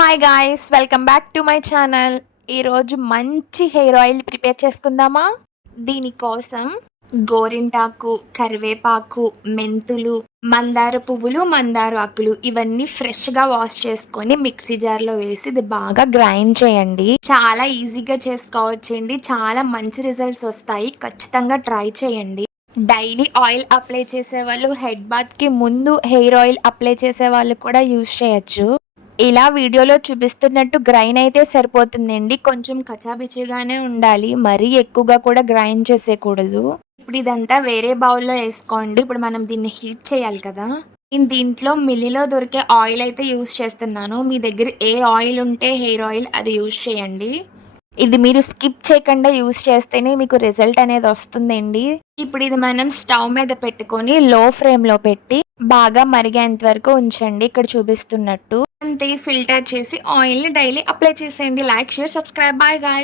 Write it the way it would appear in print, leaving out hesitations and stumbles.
Hi guys, welcome back to my channel. ఈరోజు మంచి hair oil prepare చేసుకుందామా? దీనికోసం గోరింటాకు, కరివేపాకు, మెంతులు, మందార పువ్వులు, మందార ఆకులు ఇవన్నీ ఫ్రెష్గా వాష్ చేసుకొని మిక్సీ జార్లో వేసి ఇది బాగా గ్రైండ్ చేయండి. చాలా ఈజీగా చేసుకోవచ్చండి. చాలా మంచి రిజల్ట్స్ వస్తాయి. ఖచ్చితంగా ట్రై చేయండి. డైలీ ఆయిల్ అప్లై చేసే వాళ్ళు, హెడ్ బాత్కి ముందు హెయిర్ ఆయిల్ అప్లై చేసే వాళ్ళు కూడా యూజ్ చేయొచ్చు. ఇలా వీడియోలో చూపిస్తున్నట్టు గ్రైండ్ అయితే సరిపోతుందండి. కొంచెం కచాబిచిగానే ఉండాలి, మరీ ఎక్కువగా కూడా గ్రైండ్ చేసేయకూడదు. ఇప్పుడు ఇదంతా వేరే బౌల్లో వేసుకోండి. ఇప్పుడు మనం దీన్ని హీట్ చేయాలి కదా. నేను దీంట్లో మిల్లీలో దొరికే ఆయిల్ అయితే యూస్ చేస్తున్నాను. మీ దగ్గర ఏ ఆయిల్ ఉంటే హెయిర్ ఆయిల్ అది యూస్ చేయండి. ఇది మీరు స్కిప్ చేయకుండా యూస్ చేస్తేనే మీకు రిజల్ట్ అనేది వస్తుందండి. ఇప్పుడు ఇది మనం స్టవ్ మీద పెట్టుకొని లో ఫ్లేమ్లో పెట్టి బాగా మరిగేంత వరకు ఉంచండి. ఇక్కడ చూపిస్తున్నట్టు అంతే. ఫిల్టర్ చేసి ఆయిల్ని డైలీ అప్లై చేసేయండి. Like, share, subscribe. Bye guys.